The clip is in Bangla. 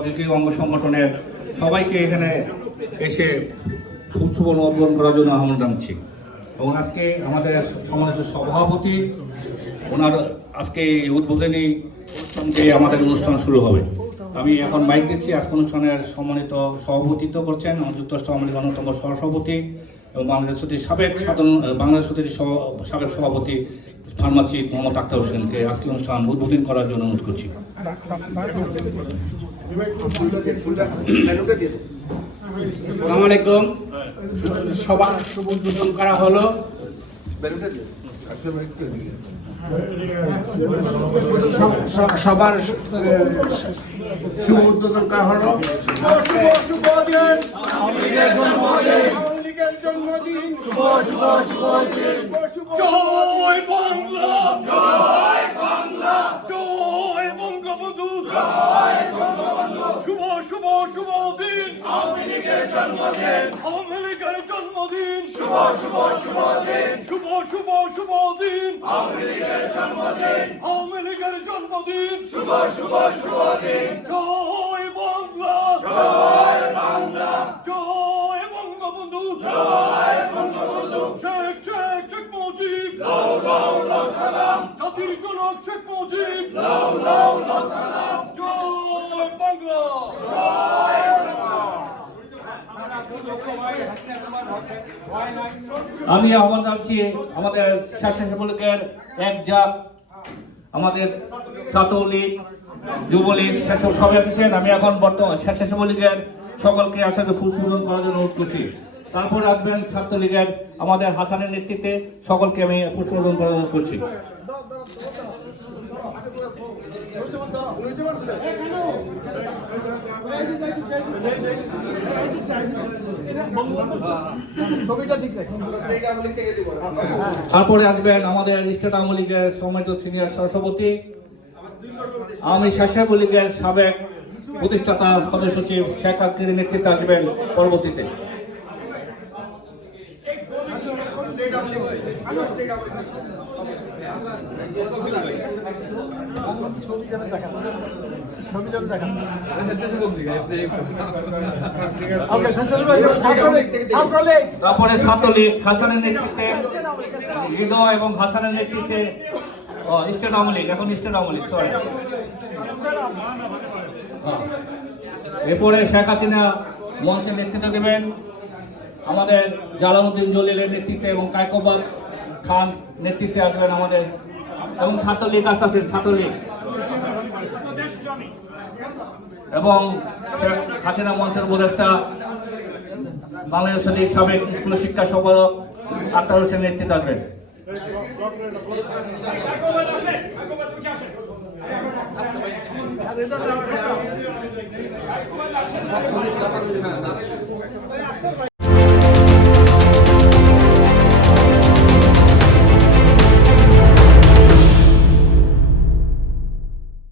প্রতীকী অঙ্গ সংগঠনের সবাইকে এখানে এসে শুভ নববরণ করার জন্য আহ্বান জানাচ্ছি। এবং আজকে আমাদের সম্মানিত সভাপতি ওনার আজকে উদ্বোধনী যে আমাদের অনুষ্ঠান শুরু হবে, আমি এখন মাইক দিচ্ছি। আজকে অনুষ্ঠানের সম্মানিত সভাপতিত্ব করছেন যুক্তরাষ্ট্র আওয়ামী লীগ অন্যতম সহসভাপতি এবং বাংলাদেশ সমিতির সাবেক সভাপতি ফার্মাসি মোহাম্মদ আক্তার হোসেনকে আজকে অনুষ্ঠান উদ্বোধন করার জন্য অনুরোধ করছি। আসসালামু আলাইকুম। সবার শুভ উদ্বোধন করা হলো। সবার শুভ উদ্বোধন করা হলো। জয় বাংলা, জয় বাংলা, জয় বঙ্গবন্ধু, জয় বঙ্গবন্ধু। শুভ শুভ শুভ দিন আওয়ামী লীগের জন্মদিন, আওয়ামী লীগের জন্মদিন। শুভ শুভ শুভ দিন, শুভ শুভ শুভ দিন আওয়ামী লীগের জন্মদিন, আওয়ামী লীগের জন্মদিন। শুভ শুভ শুভ দিন। জয় বাংলা, জয় বাংলা, জয় বঙ্গবন্ধু, জয় বঙ্গবন্ধু। শেখ শেখ শেখ মুজিব, লাউ লাউ লাউ সালাম। জাতির জনক শেখ মুজিব, লাউ লাউ লাউ সালাম। জয় বাংলা, জয় আমি আহ্বান জানাচ্ছি আমাদের স্বেচ্ছাসেবকের এক জাত, আমাদের ছাত্রলীগ, যুবলীগ, সেসব সবাই এসেছেন। আমি এখন বর্তমান স্বেচ্ছাসেবলীগের সকলকে আসলে ফুসফুদন করার জন্য অনুরোধ করছি। তারপর রাখবেন ছাত্রলীগের আমাদের হাসানের নেতৃত্বে সকলকে আমি ফুসফুদন করার অনুরোধ করছি। তারপরে আসবেন আমাদের স্টেট আওয়ামী লীগের সম্মানিত সিনিয়র সহসভাপতি, আওয়ামী স্বেচ্ছাসেবক লীগের সাবেক প্রতিষ্ঠাতা সদস্য সচিব শেখ আকিরের নেতৃত্বে আসবেন পরবর্তীতে। তারপরে ছাত্রলীগ হাসানের নেতৃত্বে, হৃদয় এবং হাসানের নেতৃত্বে স্টেট আওয়ামী লীগ, এখন স্টেট আওয়ামী লীগ, সরি। এরপরে শেখ হাসিনা মঞ্চের নেতৃত্ব দেবেন আমাদের জালালউদ্দিন জলিলের নেতৃত্বে এবং কায়কোবাদ খান নেতৃত্বে আসবেন আমাদের, এবং ছাত্রলীগ আসতেছেন, ছাত্রলীগ এবং শেখ হাসিনা মঞ্চের উপদেষ্টা বাংলাদেশের সাবেক স্কুল শিক্ষা সম্পাদক আক্তার হোসেন নেতৃত্বে আসবেন।